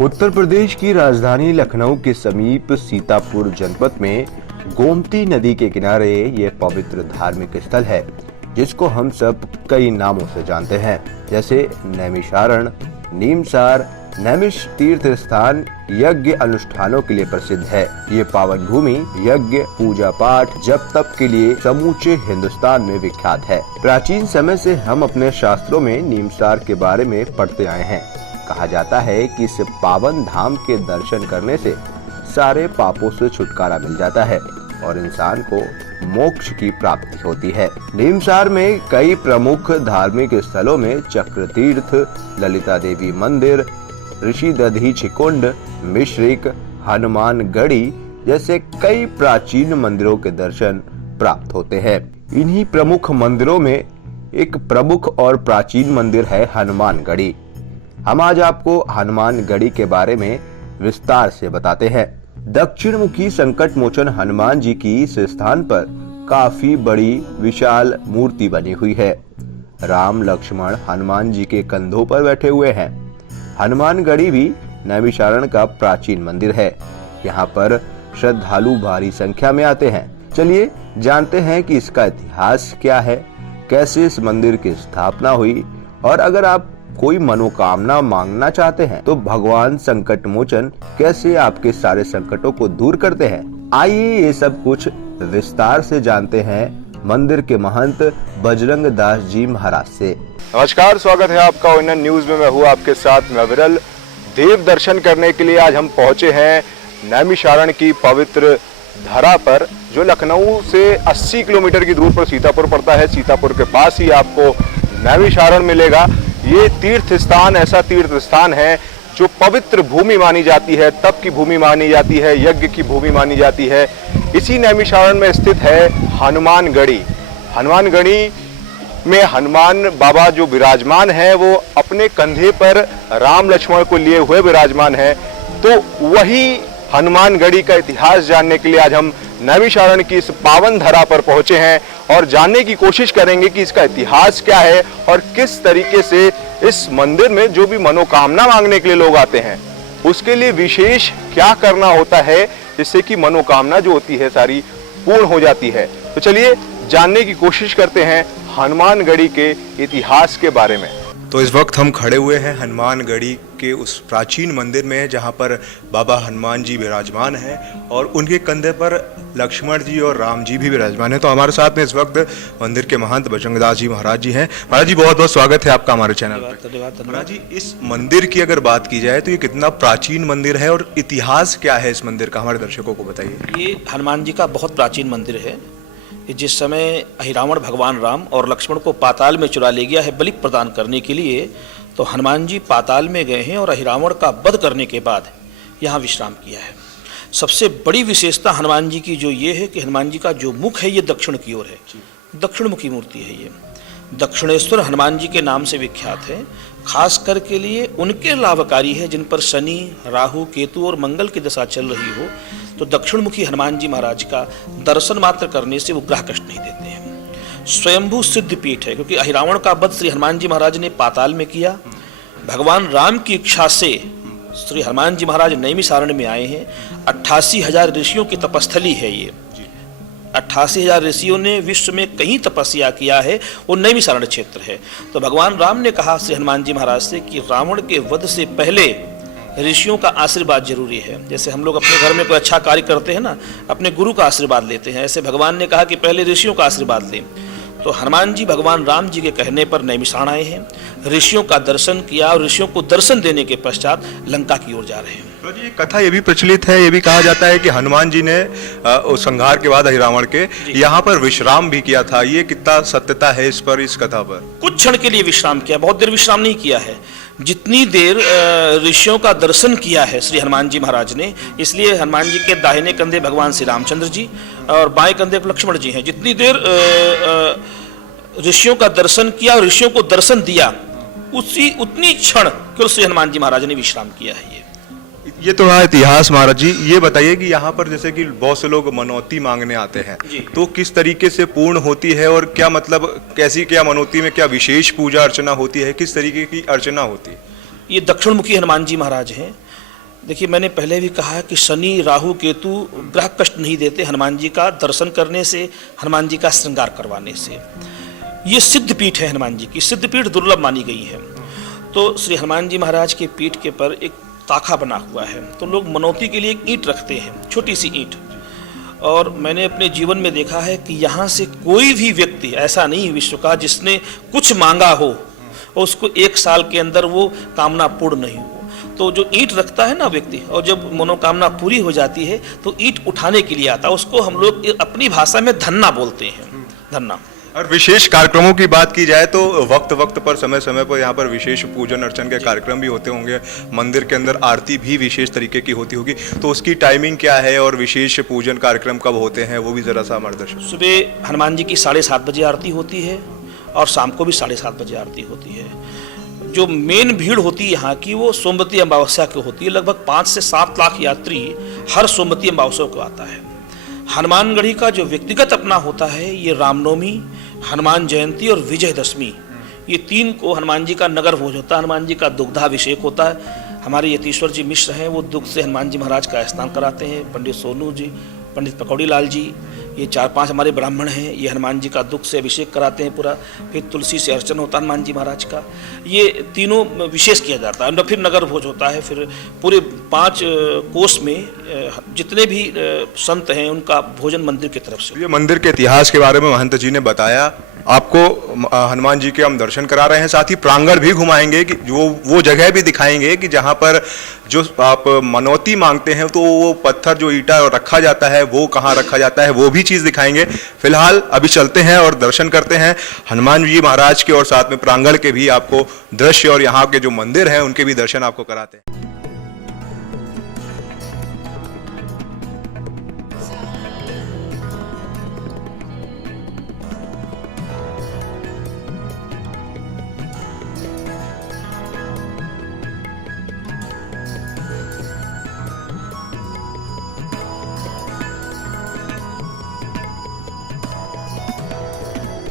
उत्तर प्रदेश की राजधानी लखनऊ के समीप सीतापुर जनपद में गोमती नदी के किनारे ये पवित्र धार्मिक स्थल है, जिसको हम सब कई नामों से जानते हैं, जैसे नैमिषारण, नीमसार। नैमिष तीर्थ स्थान यज्ञ अनुष्ठानों के लिए प्रसिद्ध है। ये पावन भूमि यज्ञ, पूजा पाठ, जप तप के लिए समूचे हिंदुस्तान में विख्यात है। प्राचीन समय से हम अपने शास्त्रों में नीमसार के बारे में पढ़ते आए हैं। कहा जाता है कि इस पावन धाम के दर्शन करने से सारे पापों से छुटकारा मिल जाता है और इंसान को मोक्ष की प्राप्ति होती है। नीमसार में कई प्रमुख धार्मिक स्थलों में चक्र तीर्थ, ललिता देवी मंदिर, ऋषि दधीचि कुंड, मिश्रिक, हनुमान गढ़ी जैसे कई प्राचीन मंदिरों के दर्शन प्राप्त होते हैं। इन्हीं प्रमुख मंदिरों में एक प्रमुख और प्राचीन मंदिर है हनुमान गढ़ी। हम आज आपको हनुमान गढ़ी के बारे में विस्तार से बताते हैं। दक्षिण मुखी संकट मोचन हनुमान जी की इस स्थान पर काफी बड़ी विशाल मूर्ति बनी हुई है। राम लक्ष्मण हनुमान जी के कंधों पर बैठे हुए हैं। हनुमान गढ़ी भी नैमिषारण का प्राचीन मंदिर है। यहाँ पर श्रद्धालु भारी संख्या में आते हैं। चलिए जानते हैं कि इसका इतिहास क्या है, कैसे इस मंदिर की स्थापना हुई, और अगर आप कोई मनोकामना मांगना चाहते हैं तो भगवान संकट मोचन कैसे आपके सारे संकटों को दूर करते हैं। आइए ये सब कुछ विस्तार से जानते हैं मंदिर के महंत बजरंग दास जी महाराज से। नमस्कार, स्वागत है आपका ONN न्यूज में। मैं हूँ आपके साथ में विरल। देव दर्शन करने के लिए आज हम पहुंचे हैं नैमिषारण की पवित्र धरा पर, जो लखनऊ से 80 किलोमीटर की दूर पर सीतापुर पड़ता है। सीतापुर के पास ही आपको नैमिषारण मिलेगा। ये तीर्थ स्थान ऐसा तीर्थ स्थान है जो पवित्र भूमि मानी जाती है, तप की भूमि मानी जाती है, यज्ञ की भूमि मानी जाती है। इसी नैमिषारण में स्थित है हनुमान गढ़ी। हनुमान गढ़ी में हनुमान बाबा जो विराजमान है वो अपने कंधे पर राम लक्ष्मण को लिए हुए विराजमान है। तो वही हनुमान गढ़ी का इतिहास जानने के लिए आज हम नैमिषारण की इस पावन धरा पर पहुंचे हैं और जानने की कोशिश करेंगे कि इसका इतिहास क्या है और किस तरीके से इस मंदिर में जो भी मनोकामना मांगने के लिए लोग आते हैं उसके लिए विशेष क्या करना होता है, जिससे कि मनोकामना जो होती है सारी पूर्ण हो जाती है। तो चलिए जानने की कोशिश करते हैं हनुमान गढ़ी के इतिहास के बारे में। तो इस वक्त हम खड़े हुए हैं हनुमान गढ़ी के उस प्राचीन मंदिर में, जहां पर बाबा हनुमान जी विराजमान हैं और उनके कंधे पर लक्ष्मण जी और राम जी भी विराजमान हैं। तो हमारे साथ में इस वक्त मंदिर के महंत बजरंग दास जी महाराज जी हैं। महाराज जी, बहुत बहुत स्वागत है आपका हमारे चैनल पर। महाराज जी, इस मंदिर की अगर बात की जाए तो ये कितना प्राचीन मंदिर है और इतिहास क्या है इस मंदिर का, हमारे दर्शकों को बताइए। ये हनुमान जी का बहुत प्राचीन मंदिर है। जिस समय अहिरावण भगवान राम और लक्ष्मण को पाताल में चुरा ले गया है बलि प्रदान करने के लिए, तो हनुमान जी पाताल में गए हैं और अहिरावण का वध करने के बाद यहाँ विश्राम किया है। सबसे बड़ी विशेषता हनुमान जी की जो ये है कि हनुमान जी का जो मुख है ये दक्षिण की ओर है, दक्षिण मुखी मूर्ति है। ये दक्षिणेश्वर हनुमान जी के नाम से विख्यात है। खास कर के लिए उनके लाभकारी है जिन पर शनि, राहु, केतु और मंगल की दशा चल रही हो, तो दक्षिण मुखी हनुमान जी महाराज का दर्शन मात्र करने से वो ग्रह कष्ट नहीं देते हैं। स्वयंभू सिद्ध पीठ है, क्योंकि अहिरावण का वध श्री हनुमान जी महाराज ने पाताल में किया। भगवान राम की इच्छा से श्री हनुमान जी महाराज नैमिषारण में आए हैं। 88,000 ऋषियों की तपस्थली है ये। 88,000 ऋषियों ने विश्व में कहीं तपस्या किया है, वो नैमिषारण क्षेत्र है। तो भगवान राम ने कहा श्री हनुमान जी महाराज से कि रावण के वध से पहले ऋषियों का आशीर्वाद जरूरी है। जैसे हम लोग अपने घर में कोई अच्छा कार्य करते हैं ना, अपने गुरु का आशीर्वाद लेते हैं, ऐसे भगवान ने कहा कि पहले ऋषियों का आशीर्वाद लें। तो हनुमान जी भगवान राम जी के कहने पर नैमिषारण आए हैं, ऋषियों का दर्शन किया और ऋषियों को दर्शन देने के पश्चात लंका की ओर जा रहे हैं। तो जी, कथा ये भी प्रचलित है, ये भी कहा जाता है कि हनुमान जी ने उस संहार के बाद अहिरावण के यहाँ पर विश्राम भी किया था। ये कितना सत्यता है इस पर, इस कथा पर? कुछ क्षण के लिए विश्राम किया, बहुत देर विश्राम नहीं किया है। जितनी देर ऋषियों का दर्शन किया है श्री हनुमान जी महाराज ने, इसलिए हनुमान जी के दाहिने कंधे भगवान श्री रामचंद्र जी और बाएं कंधे लक्ष्मण जी हैं। जितनी देर ऋषियों का दर्शन किया और ऋषियों को दर्शन दिया, उतनी क्षण केवल श्री हनुमान जी महाराज ने विश्राम किया है। ये तो है इतिहास। महाराज जी, ये बताइए कि यहाँ पर जैसे कि बहुत से लोग मनौती मांगने आते हैं, तो किस तरीके से पूर्ण होती है और क्या मतलब कैसी, क्या मनौती में क्या विशेष पूजा अर्चना होती है, किस तरीके की अर्चना होती है? ये दक्षिण मुखी हनुमान जी महाराज हैं। देखिए, मैंने पहले भी कहा कि शनि, राहु, केतु ग्रह कष्ट नहीं देते हनुमान जी का दर्शन करने से, हनुमान जी का श्रृंगार करवाने से। ये सिद्ध पीठ है हनुमान जी की, सिद्ध पीठ दुर्लभ मानी गई है। तो श्री हनुमान जी महाराज के पीठ के पर एक ताखा बना हुआ है, तो लोग मनौती के लिए एक ईंट रखते हैं, छोटी सी ईंट। और मैंने अपने जीवन में देखा है कि यहाँ से कोई भी व्यक्ति ऐसा नहीं विश्व का जिसने कुछ मांगा हो और उसको 1 साल के अंदर वो कामना पूर्ण नहीं हो। तो जो ईंट रखता है ना व्यक्ति, और जब मनोकामना पूरी हो जाती है तो ईंट उठाने के लिए आता है, उसको हम लोग अपनी भाषा में धन्ना बोलते हैं, धन्ना। और विशेष कार्यक्रमों की बात की जाए तो वक्त पर समय समय पर यहाँ पर विशेष पूजन अर्चन के कार्यक्रम भी होते होंगे, मंदिर के अंदर आरती भी विशेष तरीके की होती होगी, तो उसकी टाइमिंग क्या है और विशेष पूजन कार्यक्रम कब होते हैं वो भी जरा सा हमारे दर्शक। सुबह हनुमान जी की 7:30 बजे आरती होती है और शाम को भी 7:30 बजे आरती होती है। जो मेन भीड़ होती है यहाँ की वो सोमवती अमावस्या की होती है। लगभग 5 से 7 लाख यात्री हर सोमवती अमावस्या को आता है। हनुमानगढ़ी का जो व्यक्तिगत अपना होता है, ये रामनवमी, हनुमान जयंती और विजयदशमी, ये 3 को हनुमान जी का नगर भोज होता है, हनुमान जी का दुग्धाभिषेक होता है। हमारे यतीश्वर जी मिश्र हैं, वो दुग्ध से हनुमान जी महाराज का स्नान कराते हैं। पंडित सोनू जी, पंडित पकौड़ी लाल जी, ये 4-5 हमारे ब्राह्मण हैं, ये हनुमान जी का दुग्ध से अभिषेक कराते हैं पूरा। फिर तुलसी से अर्चन होता है हनुमान जी महाराज का। ये तीनों विशेष किया जाता है। फिर नगर भोज होता है। फिर पूरे 5 कोस में जितने भी संत हैं उनका भोजन मंदिर की तरफ से। ये मंदिर के इतिहास के बारे में महंत जी ने बताया। आपको हनुमान जी के हम दर्शन करा रहे हैं, साथ ही प्रांगण भी घुमाएंगे कि वो जगह भी दिखाएंगे कि जहाँ पर जो आप मनौती मांगते हैं तो वो पत्थर जो ईंटा रखा जाता है वो कहाँ रखा जाता है, वो भी चीज़ दिखाएंगे। फिलहाल अभी चलते हैं और दर्शन करते हैं हनुमान जी महाराज के, और साथ में प्रांगण के भी आपको दृश्य और यहाँ के जो मंदिर हैं उनके भी दर्शन आपको कराते हैं।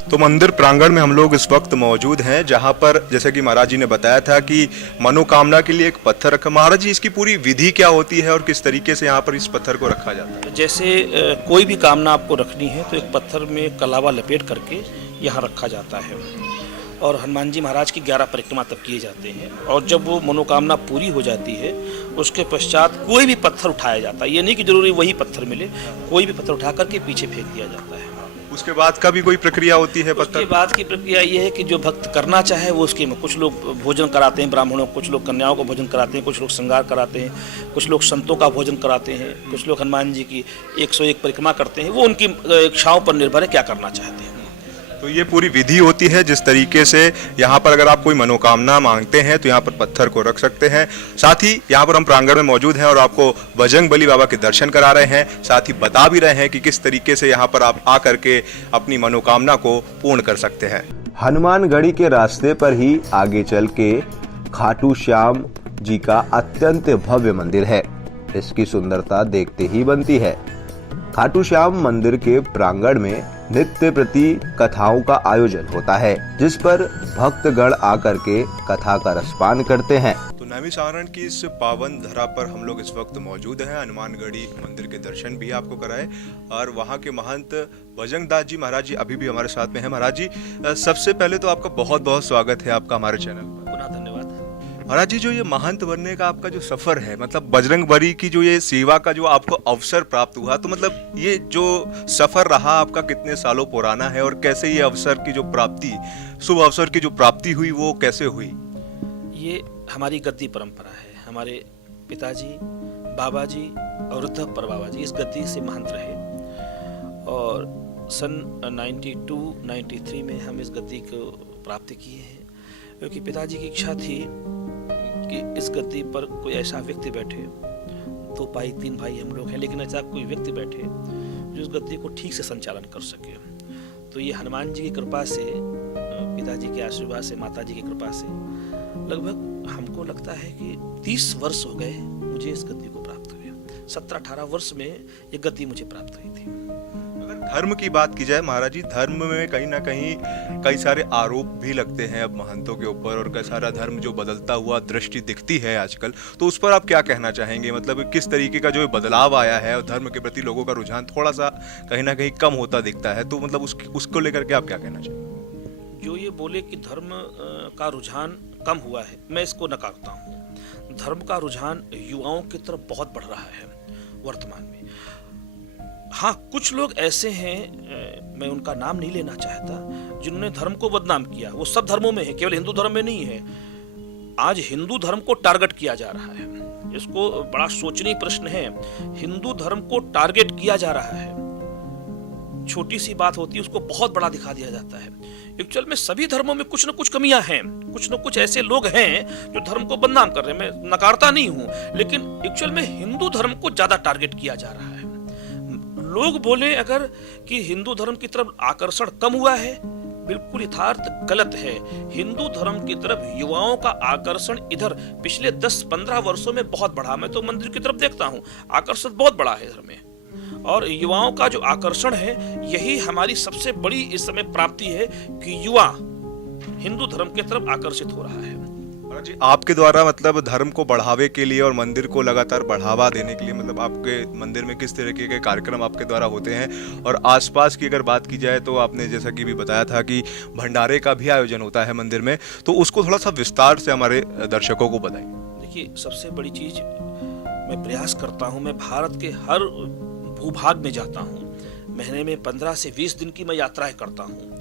तो मंदिर प्रांगण में हम लोग इस वक्त मौजूद हैं, जहां पर जैसे कि महाराज जी ने बताया था कि मनोकामना के लिए एक पत्थर रखा। महाराज जी, इसकी पूरी विधि क्या होती है और किस तरीके से यहाँ पर इस पत्थर को रखा जाता है? जैसे कोई भी कामना आपको रखनी है तो एक पत्थर में कलावा लपेट करके यहाँ रखा जाता है, और हनुमान जी महाराज की 11 परिक्रमा तब किए जाते हैं। और जब वो मनोकामना पूरी हो जाती है उसके पश्चात कोई भी पत्थर उठाया जाता है। ये नहीं कि जरूरी वही पत्थर मिले, कोई भी पत्थर उठा करके पीछे फेंक दिया जाता है। उसके बाद का भी कोई प्रक्रिया होती है? उसके बाद की प्रक्रिया ये है कि जो भक्त करना चाहे वो उसके में, कुछ लोग भोजन कराते हैं ब्राह्मणों को, कुछ लोग कन्याओं को भोजन कराते हैं, कुछ लोग श्रृंगार कराते हैं, कुछ लोग संतों का भोजन कराते हैं, कुछ लोग हनुमान जी की 101 परिक्रमा करते हैं। वो उनकी इच्छाओं पर निर्भर है क्या करना चाहते हैं। तो ये पूरी विधि होती है जिस तरीके से यहाँ पर अगर आप कोई मनोकामना मांगते हैं तो यहाँ पर पत्थर को रख सकते हैं। साथ ही यहाँ पर हम प्रांगण में मौजूद हैं और आपको बजरंगबली बाबा के दर्शन करा रहे हैं, साथ ही बता भी रहे हैं कि किस तरीके से यहाँ पर आप आकर के अपनी मनोकामना को पूर्ण कर सकते हैं। हनुमानगढ़ी के रास्ते पर ही आगे चल के खाटू श्याम जी का अत्यंत भव्य मंदिर है। इसकी सुंदरता देखते ही बनती है। खाटू श्याम मंदिर के प्रांगण में नित्य प्रति कथाओं का आयोजन होता है, जिस पर भक्तगण आकर के कथा का रसपान करते हैं। तो नैमिषारण की इस पावन धरा पर हम लोग इस वक्त मौजूद हैं। हनुमानगढ़ी मंदिर के दर्शन भी आपको कराए और वहाँ के महंत बजरंगदास जी महाराज जी अभी भी हमारे साथ में हैं। महाराज जी, सबसे पहले तो आपका बहुत बहुत स्वागत है आपका हमारे चैनल पर। धन्यवाद। महाराज जी, जो ये महंत बनने का आपका जो सफर है, मतलब बजरंगबली की जो ये सेवा का जो आपको अवसर प्राप्त हुआ, तो मतलब ये जो सफर रहा आपका कितने सालों पुराना है और कैसे ये अवसर की जो प्राप्ति, शुभ अवसर की जो प्राप्ति हुई वो कैसे हुई? ये हमारी गद्दी परंपरा है। हमारे पिताजी, बाबा जी और वृद्ध परबाबा जी इस गद्दी से महंत रहे, और सन 92-93 में हम इस गद्दी को प्राप्त किए हैं, क्योंकि पिताजी की इच्छा थी कि इस गद्दी पर कोई ऐसा व्यक्ति बैठे, 2 भाई 3 भाई हम लोग हैं, लेकिन ऐसा कोई व्यक्ति बैठे जो इस गद्दी को ठीक से संचालन कर सके। तो ये हनुमान जी की कृपा से, पिताजी के आशीर्वाद से, माता जी की कृपा से लगभग हमको लगता है कि 30 वर्ष हो गए मुझे इस गद्दी को प्राप्त हुए। 17-18 वर्ष में ये गद्दी मुझे प्राप्त हुई थी। अगर धर्म की बात की जाए महाराज जी, धर्म में कहीं ना कहीं कई सारे आरोप भी लगते हैं अब महंतों के ऊपर, और कई सारा धर्म जो बदलता हुआ दृष्टि दिखती है आजकल, तो उस पर आप क्या कहना चाहेंगे? मतलब किस तरीके का जो बदलाव आया है और धर्म के प्रति लोगों का रुझान थोड़ा सा कहीं ना कहीं कम होता दिखता है, तो मतलब उसको लेकर के आप क्या कहना चाहेंगे? जो ये बोले कि धर्म का रुझान कम हुआ है, मैं इसको नकारता हूँ। धर्म का रुझान युवाओं की तरफ बहुत बढ़ रहा है वर्तमान में। हाँ, कुछ लोग ऐसे हैं, मैं उनका नाम नहीं लेना चाहता, जिन्होंने धर्म को बदनाम किया। वो सब धर्मों में है, केवल हिंदू धर्म में नहीं है। आज हिंदू धर्म को टारगेट किया जा रहा है, इसको बड़ा सोचनीय प्रश्न है। हिंदू धर्म को टारगेट किया जा रहा है, छोटी सी बात होती है उसको बहुत बड़ा दिखा दिया जाता है। एक्चुअल में सभी धर्मों में कुछ न कुछ कमियां हैं, कुछ न कुछ ऐसे लोग हैं जो धर्म को बदनाम कर रहे हैं, मैं नकारता नहीं हूं, लेकिन एक्चुअल में हिंदू धर्म को ज्यादा टारगेट किया जा रहा है। लोग बोले अगर कि हिंदू धर्म की तरफ आकर्षण कम हुआ है, बिल्कुल यथार्थ गलत है। हिंदू धर्म की तरफ युवाओं का आकर्षण इधर पिछले 10-15 वर्षों में बहुत बढ़ा। मैं तो मंदिर की तरफ देखता हूं, आकर्षण बहुत बड़ा है इधर में, और युवाओं का जो आकर्षण है, यही हमारी सबसे बड़ी इस समय प्राप्ति है कि युवा हिंदू धर्म की तरफ आकर्षित हो रहा है। जी, आपके द्वारा मतलब धर्म को बढ़ावे के लिए और मंदिर को लगातार बढ़ावा देने के लिए मतलब आपके मंदिर में किस तरीके के कार्यक्रम आपके द्वारा होते हैं? और आसपास की अगर बात की जाए तो आपने जैसा कि भी बताया था कि भंडारे का भी आयोजन होता है मंदिर में, तो उसको थोड़ा सा विस्तार से हमारे दर्शकों को बताइए। देखिए, सबसे बड़ी चीज मैं प्रयास करता हूँ, मैं भारत के हर भूभाग में जाता हूँ। महीने में 15 से 20 दिन की मैं यात्राएं करता हूँ,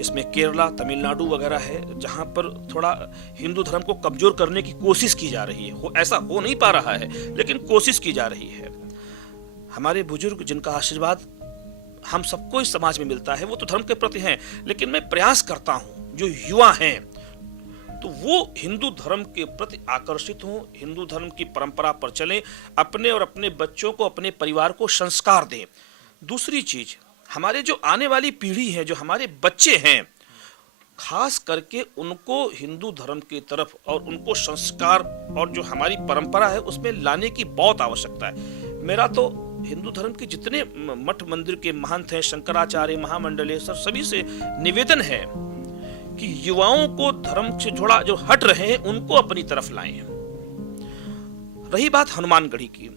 इसमें केरला, तमिलनाडु वगैरह है, जहां पर थोड़ा हिंदू धर्म को कमजोर करने की कोशिश की जा रही है। ऐसा हो नहीं पा रहा है, लेकिन कोशिश की जा रही है। हमारे बुजुर्ग जिनका आशीर्वाद हम सबको इस समाज में मिलता है, वो तो धर्म के प्रति हैं, लेकिन मैं प्रयास करता हूं जो युवा हैं तो वो हिंदू धर्म के प्रति आकर्षित हों, हिंदू धर्म की परंपरा पर चलें, अपने और अपने बच्चों को, अपने परिवार को संस्कार दें। दूसरी चीज, हमारे जो आने वाली पीढ़ी है, जो हमारे बच्चे हैं, खास करके उनको हिंदू धर्म की तरफ और उनको संस्कार और जो हमारी परंपरा है उसमें लाने की बहुत आवश्यकता है। मेरा तो हिंदू धर्म के जितने मठ मंदिर के महंत हैं, शंकराचार्य, महामंडलेश्वर, सभी से निवेदन है कि युवाओं को धर्म से थोड़ा जो हट रहे हैं उनको अपनी तरफ लाएं। रही बात हनुमानगढ़ी की,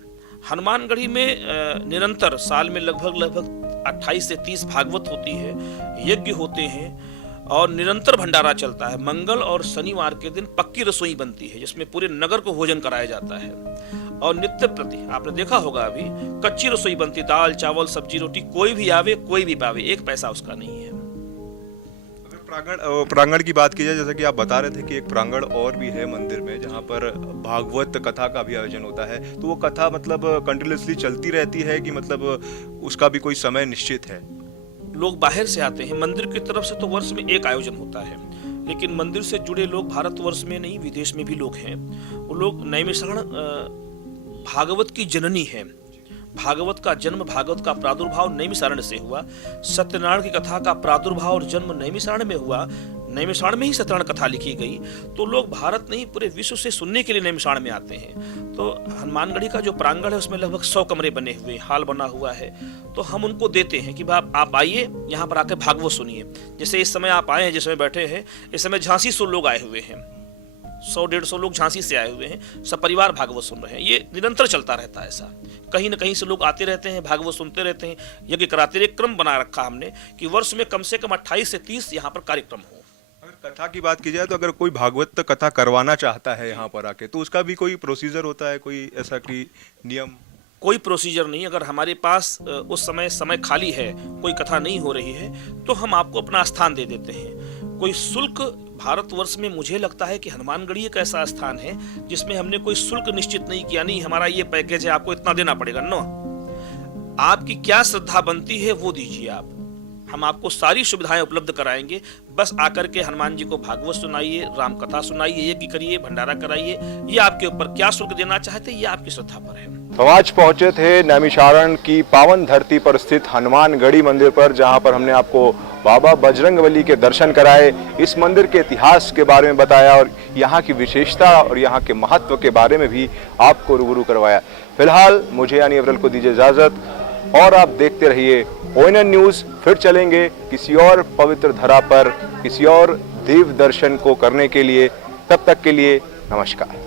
हनुमानगढ़ी में निरंतर साल में लगभग 28 से 30 भागवत होती है, यज्ञ होते हैं और निरंतर भंडारा चलता है। मंगल और शनिवार के दिन पक्की रसोई बनती है जिसमें पूरे नगर को भोजन कराया जाता है, और नित्य प्रति आपने देखा होगा अभी कच्ची रसोई बनती, दाल चावल सब्जी रोटी, कोई भी आवे कोई भी पावे, एक पैसा उसका नहीं है। प्रांगण की बात की जाए, जैसा कि आप बता रहे थे कि एक प्रांगण और भी है मंदिर में जहाँ पर भागवत कथा का भी आयोजन होता है, तो वो कथा मतलब कंटिन्यूअसली चलती रहती है कि मतलब उसका भी कोई समय निश्चित है? लोग बाहर से आते हैं, मंदिर की तरफ से तो वर्ष में एक आयोजन होता है, लेकिन मंदिर से जुड़े लोग भारतवर्ष में नहीं, विदेश में भी लोग हैं। वो लोग नैमिषारण भागवत की जननी है, भागवत का जन्म, भागवत का प्रादुर्भाव नैमिषारण्य से हुआ। सत्यनारायण की कथा का प्रादुर्भाव और जन्म नैमिषारण्य में हुआ, नैमिषारण्य में ही सत्यनारायण कथा लिखी गई। तो लोग भारत नहीं पूरे विश्व से सुनने के लिए नैमिषारण्य में आते हैं। तो हनुमानगढ़ी का जो प्रांगण है उसमें लगभग 100 कमरे बने हुए, हाल बना हुआ है, तो हम उनको देते हैं कि आप आइए यहाँ पर आकर भागवत सुनिए। जैसे इस समय आप आए हैं, जिस समय बैठे हैं, इस समय झांसी से लोग आए हुए हैं, 100-150 लोग झांसी से आए हुए हैं, सब परिवार भागवत सुन रहे हैं। ये निरंतर चलता रहता है, ऐसा कहीं न कहीं से लोग आते रहते हैं, भागवत सुनते रहते हैं, यज्ञ कराते रहे। क्रम बना रखा हमने कि वर्ष में कम से कम 28 से 30 यहाँ पर कार्यक्रम हो। अगर कथा की बात की जाए तो अगर कोई भागवत कथा करवाना चाहता है यहाँ पर आके, तो उसका भी कोई प्रोसीजर होता है, कोई ऐसा की नियम? कोई प्रोसीजर नहीं। अगर हमारे पास उस समय खाली है, कोई कथा नहीं हो रही है, तो हम आपको अपना स्थान दे देते हैं। कोई शुल्क भारतवर्ष में मुझे लगता है कि हनुमानगढ़ी एक ऐसा स्थान है जिसमें हमने कोई शुल्क निश्चित नहीं किया, नहीं हमारा ये पैकेज है, आपको इतना देना पड़ेगा। नो, आपकी क्या श्रद्धा बनती है वो दीजिए आप, हम आपको सारी सुविधाएं उपलब्ध कराएंगे। बस आकर के हनुमान जी को भागवत सुनाइए, राम कथा सुनाइए, यज्ञ करिए, भंडारा कराइए। ये आपके ऊपर, क्या शुल्क देना चाहते हैं ये आपकी श्रद्धा पर है। तो आज पहुंचे थे नैमिषारण की पावन धरती पर स्थित हनुमानगढ़ी मंदिर पर, जहां पर हमने आपको बाबा बजरंगबली के दर्शन कराए, इस मंदिर के इतिहास के बारे में बताया और यहाँ की विशेषता और यहाँ के महत्व के बारे में भी आपको रूबरू करवाया। फिलहाल मुझे यानी अवरल को दीजिए इजाजत। और आप देखते रहिए ONN न्यूज़। फिर चलेंगे किसी और पवित्र धरा पर, किसी और देव दर्शन को करने के लिए। तब तक के लिए नमस्कार।